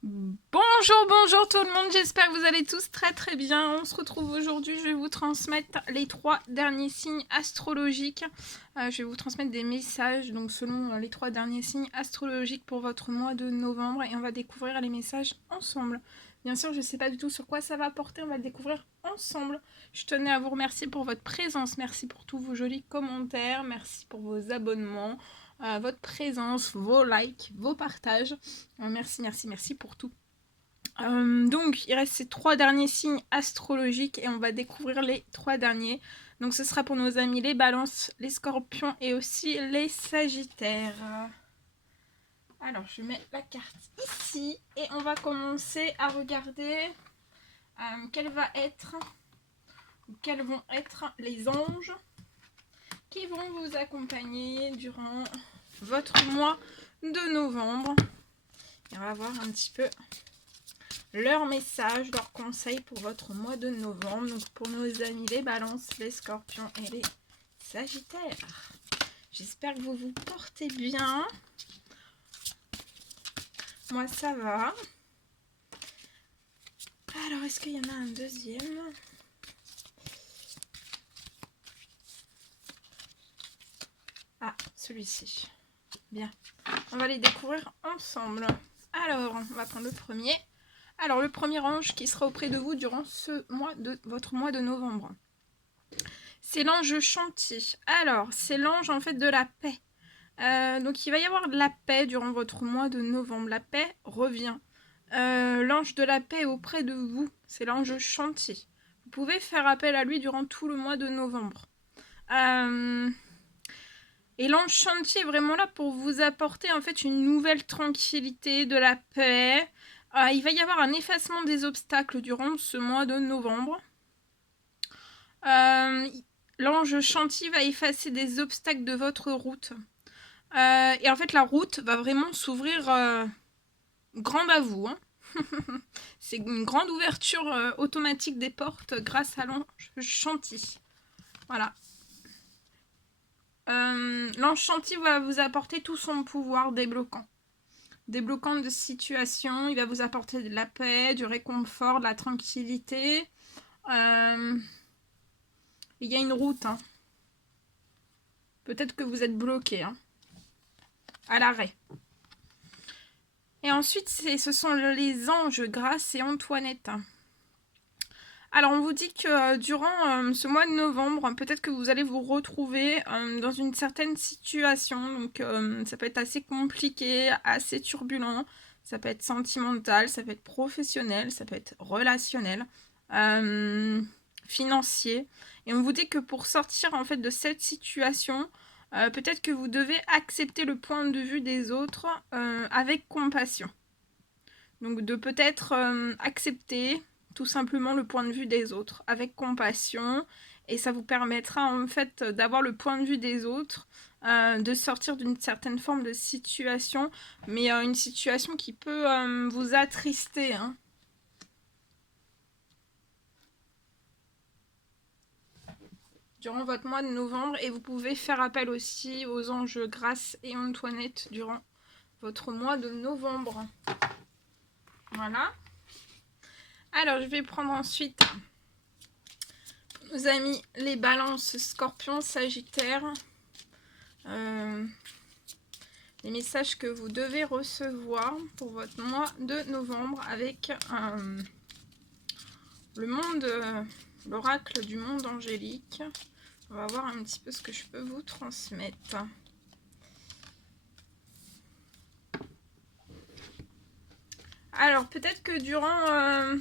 Bonjour tout le monde, j'espère que vous allez tous très bien. On se retrouve aujourd'hui, je vais vous transmettre les 3 derniers signes astrologiques. Je vais vous transmettre des messages, donc selon les 3 derniers signes astrologiques pour votre mois de novembre, et on va découvrir les messages ensemble. Bien sûr, je ne sais pas du tout sur quoi ça va porter, on va le découvrir ensemble. Je tenais à vous remercier pour votre présence, merci pour tous vos jolis commentaires, merci pour vos abonnements, votre présence, vos likes, vos partages. Merci pour tout. Donc, il reste ces 3 derniers signes astrologiques et on va découvrir les 3 derniers. Donc, ce sera pour nos amis les balances, les scorpions et aussi les sagittaires. Alors, je mets la carte ici et on va commencer à regarder quels vont être les anges qui vont vous accompagner durant votre mois de novembre. Et on va voir un petit peu leurs messages, leurs conseils pour votre mois de novembre. Donc pour nos amis les balances, les scorpions et les sagittaires. J'espère que vous vous portez bien. Moi ça va. Alors est-ce qu'il y en a un deuxième? Ah, celui-ci. Bien. On va les découvrir ensemble. Alors, on va prendre le premier. Alors, le premier ange qui sera auprès de vous durant votre mois de novembre, c'est l'ange Chantier. Alors, c'est l'ange en fait de la paix. Donc, il va y avoir de la paix durant votre mois de novembre. La paix revient. L'ange de la paix est auprès de vous. C'est l'ange Chantier. Vous pouvez faire appel à lui durant tout le mois de novembre. Et l'ange Chantier est vraiment là pour vous apporter en fait une nouvelle tranquillité, de la paix. Il va y avoir un effacement des obstacles durant ce mois de novembre. L'ange Chantier va effacer des obstacles de votre route. Et en fait, la route va vraiment s'ouvrir grande à vous. Hein. C'est une grande ouverture automatique des portes grâce à l'ange Chantier. Voilà. L'ange Chantier va vous apporter tout son pouvoir débloquant. Débloquant de situation, il va vous apporter de la paix, du réconfort, de la tranquillité. Il y a une route. Hein. Peut-être que vous êtes bloqué. Hein, à l'arrêt. Et ensuite, ce sont les anges Grâce et Antoinette. Alors, on vous dit que durant ce mois de novembre, peut-être que vous allez vous retrouver dans une certaine situation. Donc, ça peut être assez compliqué, assez turbulent. Ça peut être sentimental, ça peut être professionnel, ça peut être relationnel, financier. Et on vous dit que pour sortir en fait de cette situation, peut-être que vous devez accepter le point de vue des autres avec compassion. Donc, de peut-être accepter tout simplement le point de vue des autres avec compassion, et ça vous permettra en fait d'avoir le point de vue des autres, de sortir d'une certaine forme de situation, mais une situation qui peut vous attrister. Hein. Durant votre mois de novembre, et vous pouvez faire appel aussi aux anges Grâce et Antoinette durant votre mois de novembre. Voilà. Alors, je vais prendre ensuite nos amis les balances, scorpions, sagittaires. Les messages que vous devez recevoir pour votre mois de novembre avec le monde, l'oracle du monde angélique. On va voir un petit peu ce que je peux vous transmettre. Alors, peut-être que durant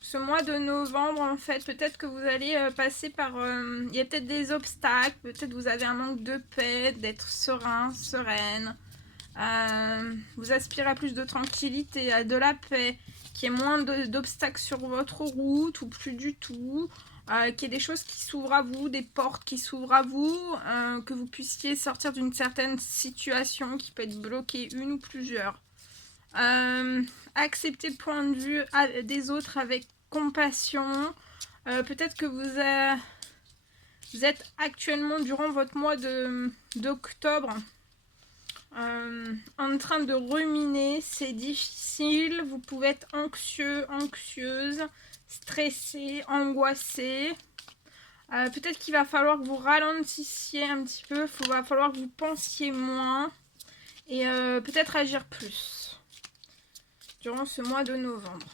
ce mois de novembre, en fait, peut-être que vous allez passer par... il y a peut-être des obstacles, peut-être vous avez un manque de paix, d'être serein, sereine. Vous aspirez à plus de tranquillité, à de la paix, qu'il y ait moins d'obstacles sur votre route ou plus du tout, qu'il y ait des choses qui s'ouvrent à vous, des portes qui s'ouvrent à vous, que vous puissiez sortir d'une certaine situation qui peut être bloquée, une ou plusieurs. Accepter le point de vue des autres avec compassion. Peut-être que vous êtes actuellement durant votre mois d'octobre en train de ruminer, c'est difficile, vous pouvez être anxieux, anxieuse, stressé, angoissé. Peut-être qu'il va falloir que vous ralentissiez un petit peu, il va falloir que vous pensiez moins et peut-être agir plus durant ce mois de novembre.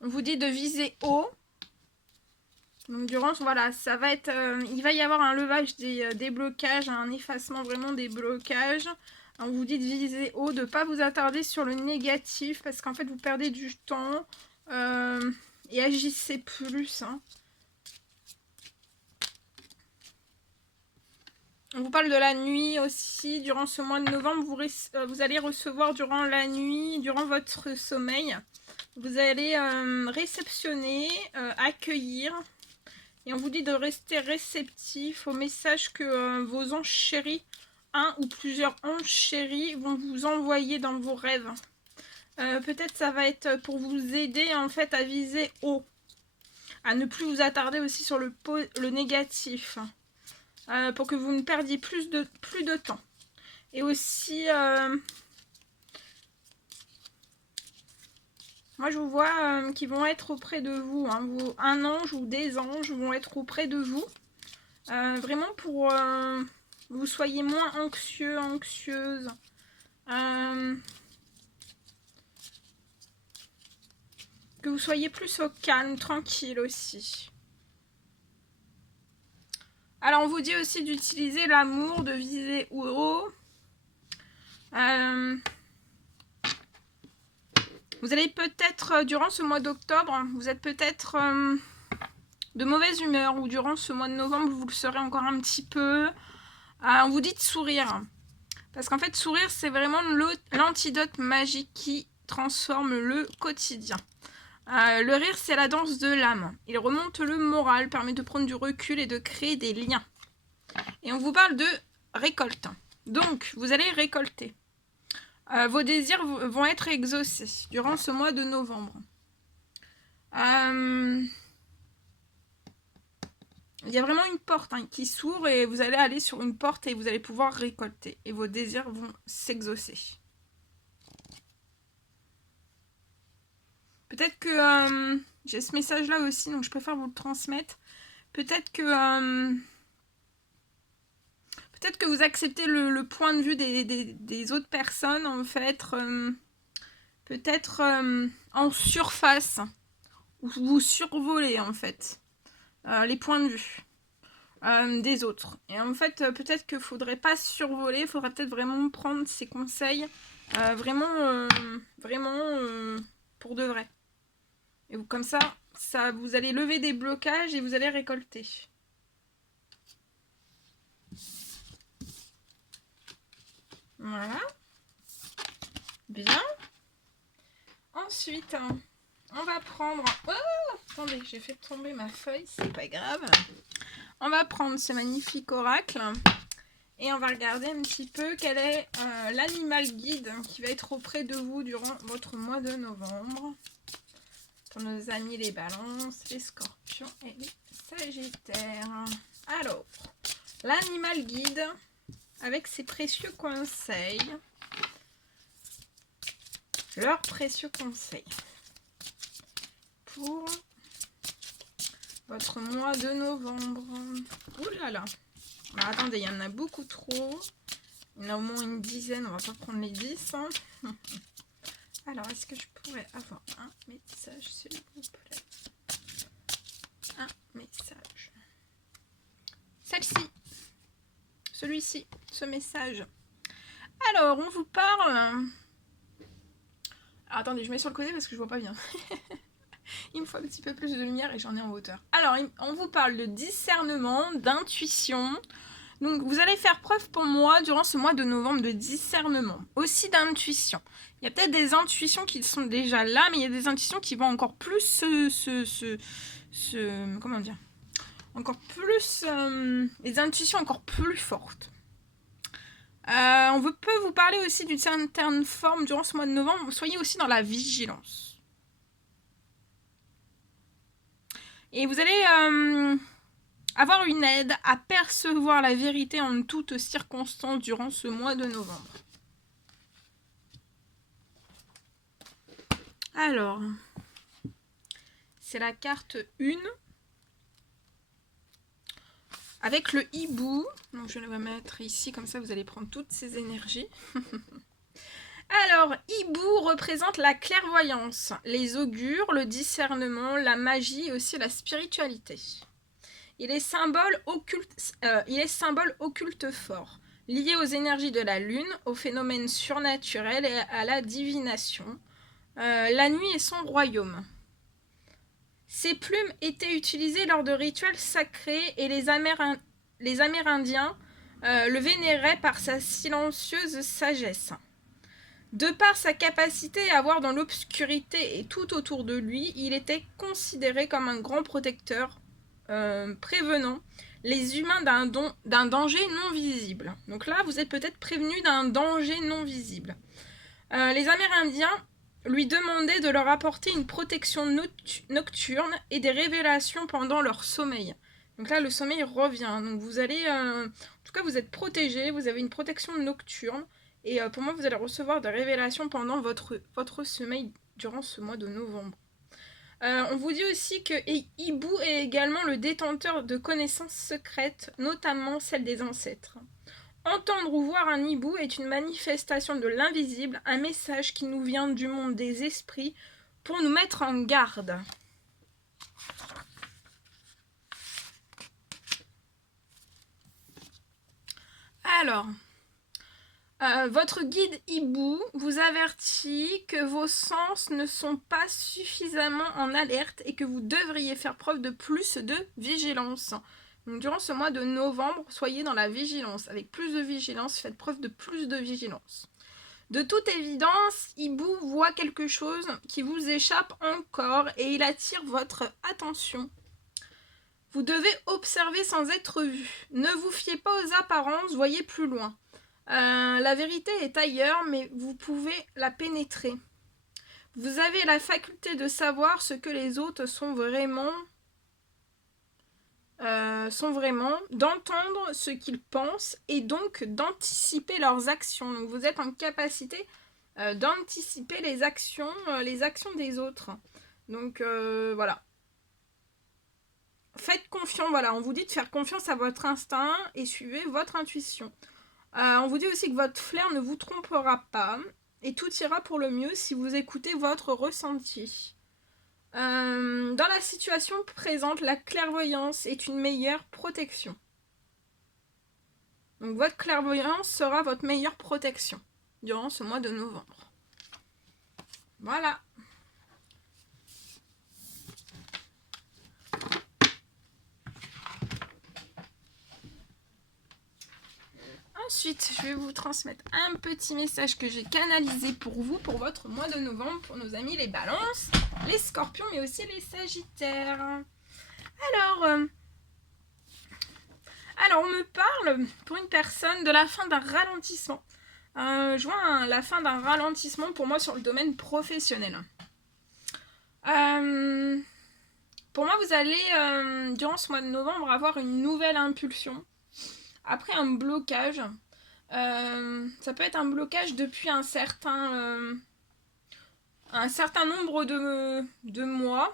On vous dit de viser haut. Donc durant, voilà, ça va être, il va y avoir un levage des blocages, un effacement vraiment des blocages. On vous dit de viser haut, de ne pas vous attarder sur le négatif parce qu'en fait vous perdez du temps et agissez plus. Hein. On vous parle de la nuit aussi. Durant ce mois de novembre, vous allez recevoir durant la nuit, durant votre sommeil, vous allez réceptionner, accueillir. Et on vous dit de rester réceptif aux messages que vos anges chéris, un ou plusieurs anges chéris, vont vous envoyer dans vos rêves. Peut-être ça va être pour vous aider en fait à viser haut. À ne plus vous attarder aussi sur le négatif. Pour que vous ne perdiez plus de temps. Et aussi... moi, je vous vois qui vont être auprès de vous. Hein. Un ange ou des anges vont être auprès de vous. Vraiment pour que vous soyez moins anxieux, anxieuse. Que vous soyez plus au calme, tranquille aussi. Alors, on vous dit aussi d'utiliser l'amour, de viser haut. Vous allez peut-être, durant ce mois d'octobre, vous êtes peut-être de mauvaise humeur, ou durant ce mois de novembre, vous le serez encore un petit peu. On vous dit de sourire. Parce qu'en fait, sourire, c'est vraiment l'antidote magique qui transforme le quotidien. Le rire, c'est la danse de l'âme. Il remonte le moral, permet de prendre du recul et de créer des liens. Et on vous parle de récolte. Donc, vous allez récolter. Vos désirs vont être exaucés durant ce mois de novembre. Il y a vraiment une porte qui s'ouvre et vous allez aller sur une porte et vous allez pouvoir récolter. Et vos désirs vont s'exaucer. Peut-être que j'ai ce message-là aussi, donc je préfère vous le transmettre. Peut-être que vous acceptez le point de vue des autres personnes, en fait. Peut-être en surface. Ou vous survolez, en fait, les points de vue des autres. Et en fait, peut-être qu'il ne faudrait pas survoler. Il faudrait peut-être vraiment prendre ces conseils vraiment pour de vrai. Et comme ça, vous allez lever des blocages et vous allez récolter. Voilà. Bien. Ensuite, on va prendre... Oh, attendez, j'ai fait tomber ma feuille, c'est pas grave. On va prendre ce magnifique oracle et on va regarder un petit peu quel est l'animal guide qui va être auprès de vous durant votre mois de novembre. Pour nos amis les balances, les scorpions et les sagittaires. Alors, l'animal guide avec ses précieux conseils. Leurs précieux conseils pour votre mois de novembre. Ouh là là. Alors, attendez, il y en a beaucoup trop. Il y en a au moins une dizaine. On va pas prendre les 10. Hein. Alors, est-ce que je pourrais avoir un message, s'il vous plaît? Un message. Celle-ci. Celui-ci. Ce message. Alors, on vous parle... Alors, attendez, je mets sur le côté parce que je vois pas bien. Il me faut un petit peu plus de lumière et j'en ai en hauteur. Alors, on vous parle de discernement, d'intuition. Donc, vous allez faire preuve pour moi, durant ce mois de novembre, de discernement. Aussi d'intuition. Il y a peut-être des intuitions qui sont déjà là, mais il y a des intuitions qui vont encore plus comment dire? Encore plus... des intuitions encore plus fortes. On peut vous parler aussi d'une certaine forme durant ce mois de novembre. Soyez aussi dans la vigilance. Et vous allez avoir une aide à percevoir la vérité en toutes circonstances durant ce mois de novembre. Alors, c'est la carte 1 avec le hibou. Donc je vais mettre ici, comme ça vous allez prendre toutes ces énergies. Alors, hibou représente la clairvoyance, les augures, le discernement, la magie et aussi la spiritualité. Il est symbole occulte fort, lié aux énergies de la lune, aux phénomènes surnaturels et à la divination. La nuit est son royaume. Ses plumes étaient utilisées lors de rituels sacrés et les Amérindiens le vénéraient par sa silencieuse sagesse. De par sa capacité à voir dans l'obscurité et tout autour de lui, il était considéré comme un grand protecteur, prévenant les humains d'un danger non visible. Donc là, vous êtes peut-être prévenu d'un danger non visible. Les Amérindiens lui demandaient de leur apporter une protection nocturne et des révélations pendant leur sommeil. Donc là, le sommeil revient. Donc vous allez, en tout cas, vous êtes protégé, vous avez une protection nocturne. Et pour moi, vous allez recevoir des révélations pendant votre sommeil durant ce mois de novembre. On vous dit aussi que Hibou est également le détenteur de connaissances secrètes, notamment celles des ancêtres. Entendre ou voir un hibou est une manifestation de l'invisible, un message qui nous vient du monde des esprits pour nous mettre en garde. Alors, votre guide hibou vous avertit que vos sens ne sont pas suffisamment en alerte et que vous devriez faire preuve de plus de vigilance. Donc, durant ce mois de novembre, soyez dans la vigilance. Avec plus de vigilance, faites preuve de plus de vigilance. De toute évidence, hibou voit quelque chose qui vous échappe encore et il attire votre attention. Vous devez observer sans être vu. Ne vous fiez pas aux apparences, voyez plus loin. La vérité est ailleurs, mais vous pouvez la pénétrer. Vous avez la faculté de savoir ce que les autres sont vraiment, d'entendre ce qu'ils pensent et donc d'anticiper leurs actions. Donc vous êtes en capacité d'anticiper les actions des autres. Donc voilà. Faites confiance, voilà, on vous dit de faire confiance à votre instinct et suivez votre intuition. On vous dit aussi que votre flair ne vous trompera pas et tout ira pour le mieux si vous écoutez votre ressenti. Dans la situation présente, la clairvoyance est une meilleure protection. Donc votre clairvoyance sera votre meilleure protection durant ce mois de novembre. Voilà. Ensuite, je vais vous transmettre un petit message que j'ai canalisé pour vous, pour votre mois de novembre, pour nos amis les balances, les scorpions, mais aussi les sagittaires. Alors, on me parle, pour une personne, de la fin d'un ralentissement. Je vois la fin d'un ralentissement pour moi sur le domaine professionnel. Pour moi, vous allez, durant ce mois de novembre, avoir une nouvelle impulsion. Après un blocage, ça peut être un blocage depuis un certain nombre de mois.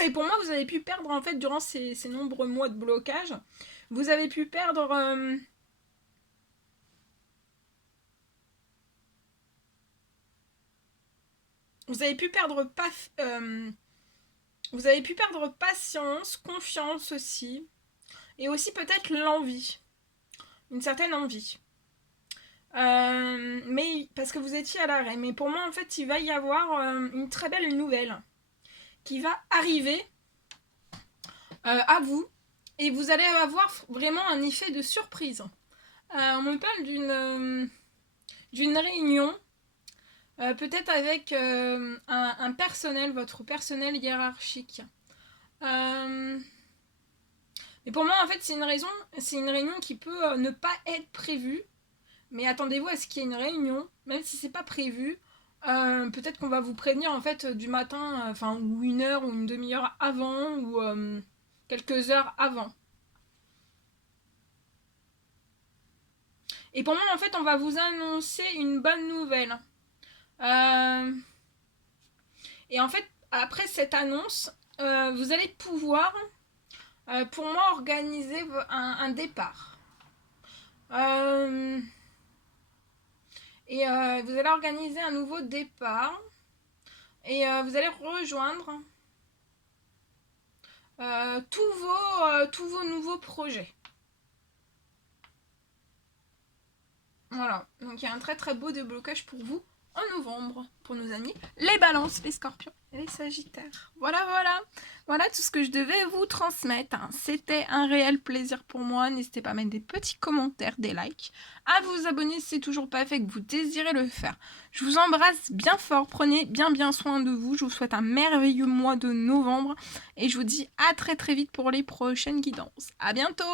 Et pour moi, vous avez pu perdre, en fait, durant ces nombreux mois de blocage, vous avez pu perdre... vous avez pu perdre patience, confiance aussi, et aussi peut-être l'envie, une certaine envie. Mais parce que vous étiez à l'arrêt. Mais pour moi, en fait, il va y avoir une très belle nouvelle qui va arriver à vous, et vous allez avoir vraiment un effet de surprise. On me parle d'une réunion. Peut-être avec un personnel, votre personnel hiérarchique. Mais pour moi, en fait, c'est une réunion qui peut ne pas être prévue. Mais attendez-vous à ce qu'il y ait une réunion, même si c'est pas prévu. Peut-être qu'on va vous prévenir en fait du matin, enfin ou une heure ou une demi-heure avant ou quelques heures avant. Et pour moi en fait on va vous annoncer une bonne nouvelle. Et en fait après cette annonce, vous allez pouvoir pour moi organiser un départ. Et vous allez organiser un nouveau départ. Et vous allez rejoindre tous vos nouveaux projets. Voilà, donc il y a un très très beau déblocage pour vous en novembre, pour nos amis les balances, les scorpions et les sagittaires. Voilà, voilà, voilà tout ce que je devais vous transmettre. C'était un réel plaisir pour moi. N'hésitez pas à mettre des petits commentaires, des likes, à vous abonner si c'est toujours pas fait, que vous désirez le faire. Je vous embrasse bien fort, prenez bien soin de vous. Je vous souhaite un merveilleux mois de novembre et je vous dis à très très vite pour les prochaines guidances. À bientôt!